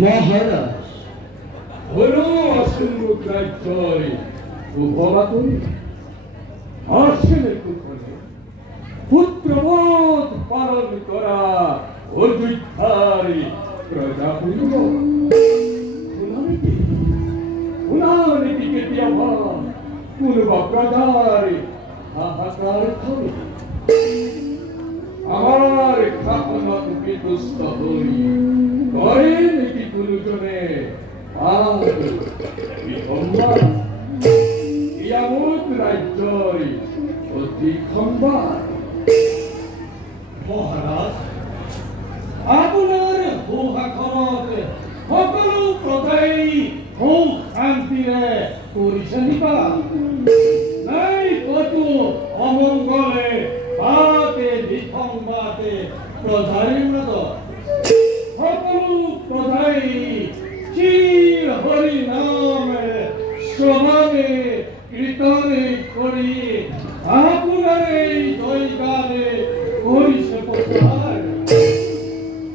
মহারাজ হলো অসম্ভব রাজ্যে উপবাদনে আসনের কুখনে পুত্রবোধ পালন করা অযোধ্যারে প্রজা হইল উনানীতিকে আমার পূর্ব প্রজারে হাহাকার করে আমার খাপনত বিধ্বস্ত হই করেন কি গুরুজনে আর বিধম্বার ইয়ামত রাজ্যর অধিকম্বার মহারাজ আপনার হুহাখনত সকলো প্ৰজাই সুখ শান্তিৰে কৰিছে নিবা নাই কতো অমংগলে বাতে বিসংবাদে প্ৰজাই মনত সকলো প্ৰজাই চিৰ হৰি নামে শ্ৰৱণে কীৰ্তনে কৰি আপোনাৰ এই জয়গানে কৰিছে প্ৰচাৰ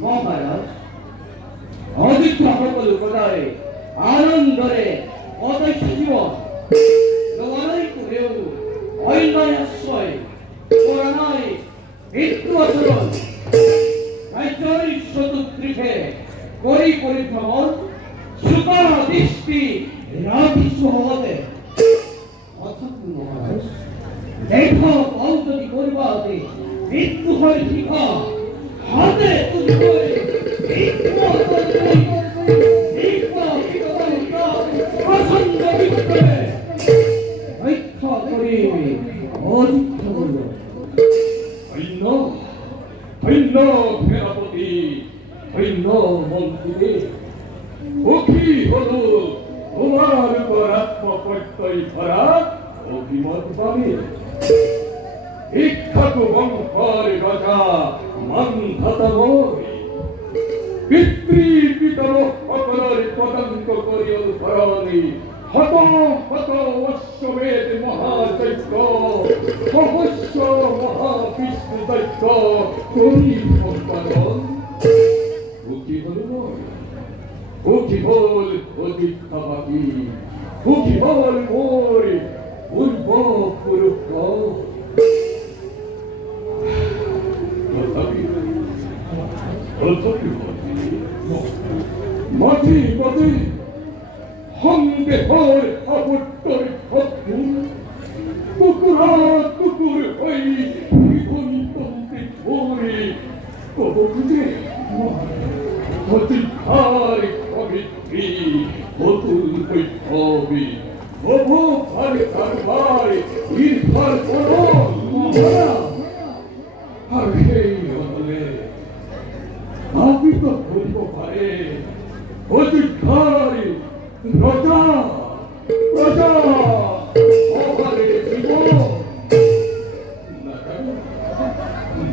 মহারাজ অযোধ্যা সকলো প্ৰজাৰে আনন্দৰে অদক্ষ জীৱন লৰাই কৰেও অন্যায় আশ্ৰয় কৰা নাই মৃত্যু আচৰণ ৰাজ্যৰ চতুৰ্দিশে কৰি পৰিভ্ৰমণ চোকা দৃষ্টি ৰাখিছো হতে অথচ মহাৰাজ লেখক অন্ততি কৰিবা হতে মৃত্যু হয় ঠিক হাতে তুলিবলৈ প্রচণ্ড বিক্ষোভে রক্ষা করে অযুদ্ধ করল সৈন্য সৈন্য সেনাপতি সৈন্য মন্ত্রী অখি হল তোমার উপর আত্মপ্রত্যয় ভরা অভিমত পাবে ইক্ষাকু বংশর রাজা মন্থতময় পিতৃ পিতর সকলের পতঙ্ক করিও ধরণী হত হত অশ্বমেধ মহাযজ্ঞ সহস্র মহাবিষ্ণু যজ্ঞ করি সম্পাদন সুখী হল নয় সুখী হল অধিক্ষাবাদী সুখী হল মোর পূর্ব প্রভু ভাই তার ভাই ঈর্ষার কোনো মহারাজ আর সেই বদলে আপনি তো বলব পারে অযোধ্যায় রাজা প্রজা অভাবে জীবন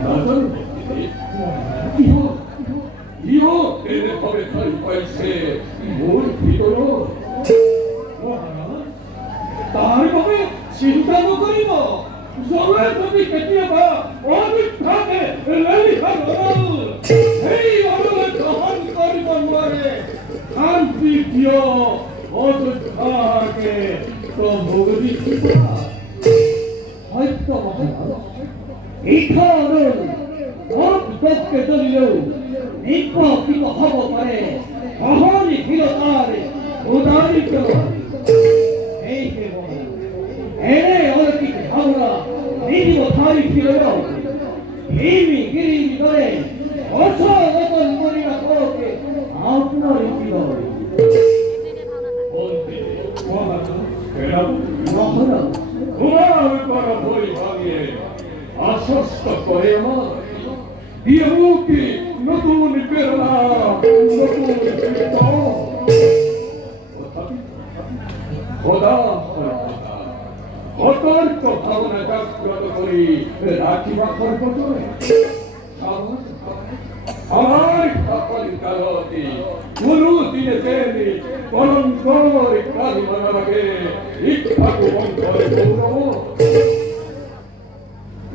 না জানো ইহ এনে হবে তাই পাইছে মোর ভিতর মহারাজ তার বাবে চিন্তা নকৰিব জলে তুমি কেতিয়াবা অযোধ্যাকে লেলিহা নৰল সেই অৰলে গ্ৰহণ কৰিব নোৱাৰে শান্তি দিয় অযোধ্যাকে প্ৰভুগতি সত্য মহাৰাজ ইচ্ছা অৰল দক্ষকে জ্বলিলেও নিষ্পত্তিত হ'ব পাৰে সহনশীলতাৰ উদাৰিত এই কেৱল এনে অলৌকিক ভাৱনা নিদিব চাৰিফিলেও গিৰি কৰে অচলতন কৰি ৰাখোকে আপোনাৰ হৃদয় তোমার করা বই ভাঙিয়ে আশ্বস্ত করে আমার দিয়ে মুক্তি নতুন প্রেরণা নতুন খোদা সতর্ক ভাবনা জাগ্রত করি রাখিবা সর্বজনে আমার সকল কালকে গুরু দিনে দেনি কলঙ্কর কালি মানাকে ইচ্ছাকু বন্ধরে গৌরব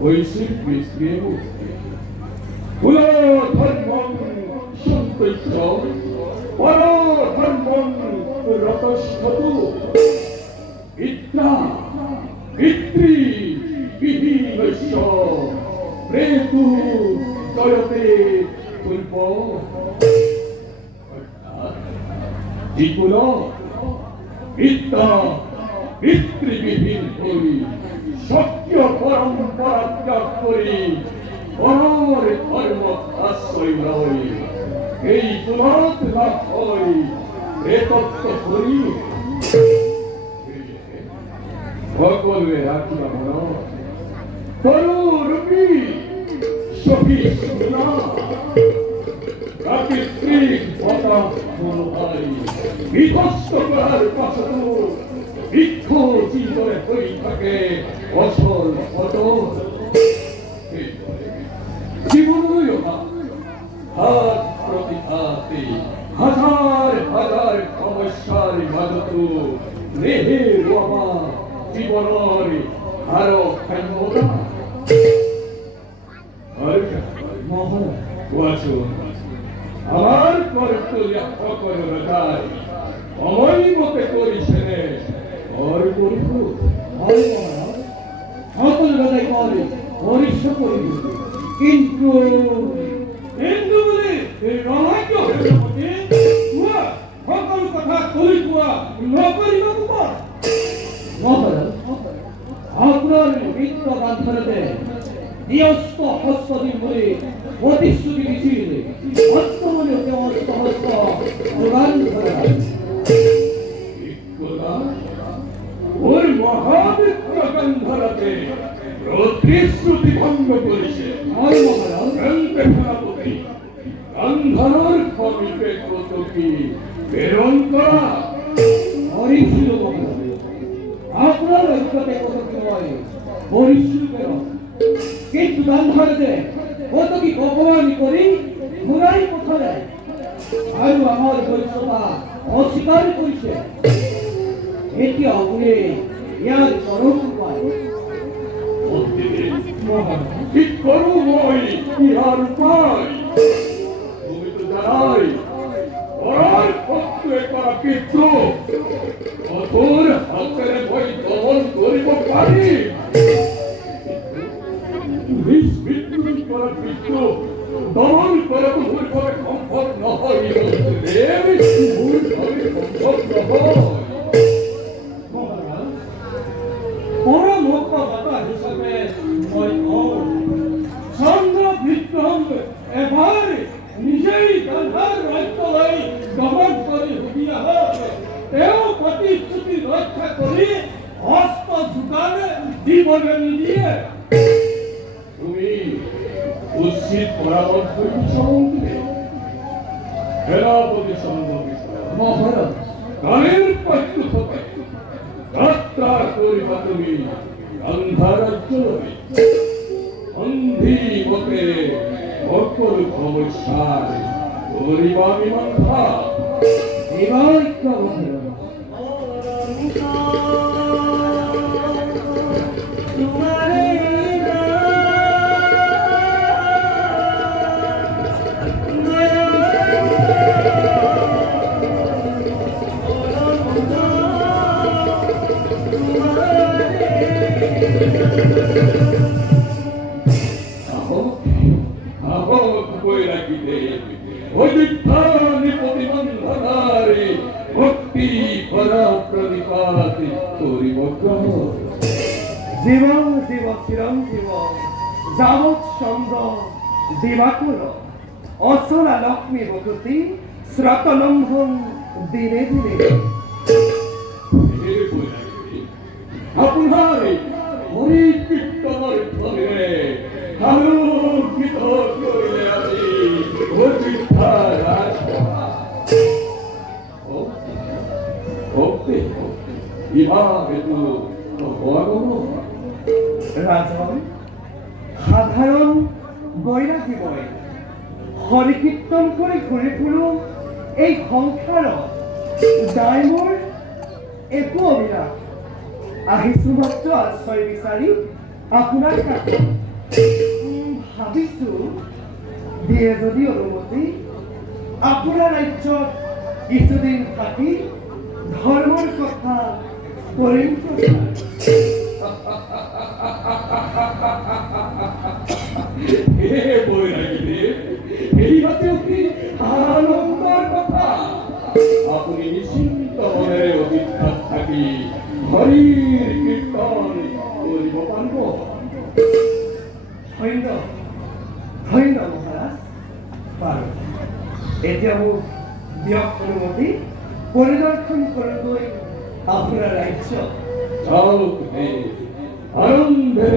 ঐশিক বিশ্বে কুল ধর্ম সন্তৈশ্য পর ধর্ম রতস্থতু বিদ্যা পিতৃ বিহীনস্য প্রেতু জয়তে শিল্প যিকোনো বিদ্যা পিতৃবিহীন করি সত্য পরম্পরা ত্যাগ করি পরর ধর্ম আশ্রয় লই এই পুনরত লাভ হই এতত্ব করি সকলে রাখিবা মন তরুরূপী সখী সুনা প্রাকৃতিক কথা মনোহারি বিধ্বস্ত করার পাশত বৃক্ষ জীবনে হয়ে থাকে অসল পতন জীবনই হাত প্রতি হাতে হাজার হাজার সমস্যার মাজত নেহে রমা জীবনের আরো ক্ষমতা আমার কর্তব্য সকল রাজায় অময় মতে করিছে আর করিব সকল রাজাই করে পরিশ্র করিব কিন্তু বলে রহাজ্য হয়ে সকল কথা করি কোৱা নকৰিব মহারাজ আপনার মিত্র গান্ধারতে নিয়স্ত হস্ত দিন বলে প্রতিশ্রুতি দিছিল বর্তমানে হস্ত হস্ত প্রদান করে ওই মহাবিত্র গান্ধারতে প্রতিশ্রুতি ভঙ্গ করেছে সেনাপতি গান্ধার কমিতে কতকি প্রেরণ করা হরিছিল আপনার ঐক্যতে কতকি নয় হরিছিল প্রেরণ কিন্তু গান্ধারতে কতকি ভগবানী কৰি ঘূৰাই পঠালে আৰু আমাৰ বৈশ্যতা অস্বীকাৰ কৰিছে এতিয়া আপুনি ইয়াৰ চৰম উপায় কি করু মই ইহার উপায় তুমি তো জানাই পরার পক্ষে করা কিন্তু অথর হাতের বই দমন করিব পারি বিদ্রোহী করা বিদ্রোহ দমন করা তো ভুল ভাবে সম্ভব নহয় ভুল ভাবে সম্ভব নহয় পরম ভক্তা হিসাবে মই চন্দ্র বিক্রম এবার নিজেই গান্ধার রাজ্যলৈ দমন কৰি সুবিধা তেওঁ প্ৰতিশ্ৰুতি ৰক্ষা কৰি বলে নিয়ে তুমি উচিত পরামর্শ সম্বন্ধে সেনাপতি সম্বন্ধে মহারাজ কালের পক্ষ থেকে যাত্রা করিবা তুমি গান্ধারাজ্য সন্ধি মতে সকল সমস্যায় করিবা মীমাংসা। এবার মহারাজ ভক্তি পরা প্রণিপাতি করিব জীব জীব চিরঞ্জীব যাবৎ ছন্দ দিবাকুল অচলা লক্ষ্মী বসতি শ্রতলম্ভন দিনে দিনে আপনার হরি কীর্তনের ফলে আলোকিত করিলে আমি অযোধ্যা রাজসভা ভক্তি বিভাগে তো রাজন সাধারণ বৈরাগী বয় হরি কীর্তন করে ঘুরে ফুৰো এই সংসাৰত দাই মোৰ একো অভিলাষ আহিছো মাত্ৰ আশ্ৰয় বিচাৰি আপোনাৰ কাষত ভাবিছো দিয়ে যদি অনুমতি আপোনাৰ ৰাজ্যত কিছুদিন থাকি ধৰ্মৰ কথা কৰিম এই হচ্ছে অতি আনন্দের কথা। আপনি নিশ্চিন্ত মনে অধিকার থাকি হরির কীর্তন করিব পারব। ধন্য ধন্য মহাৰাজ বাৰু এতিয়া মোক দিয়ক অনুমতি পৰিদৰ্শন কৰিবলৈ আপোনাৰ ৰাজ্য যাও হে আনন্দে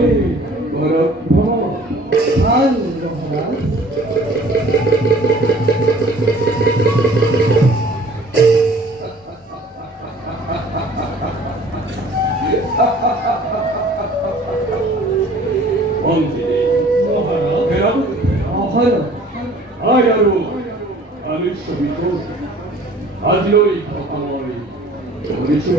করো ভ্রমণ। ভাল মহাৰাজ আজিও এই ঘটনায় ধরেছে।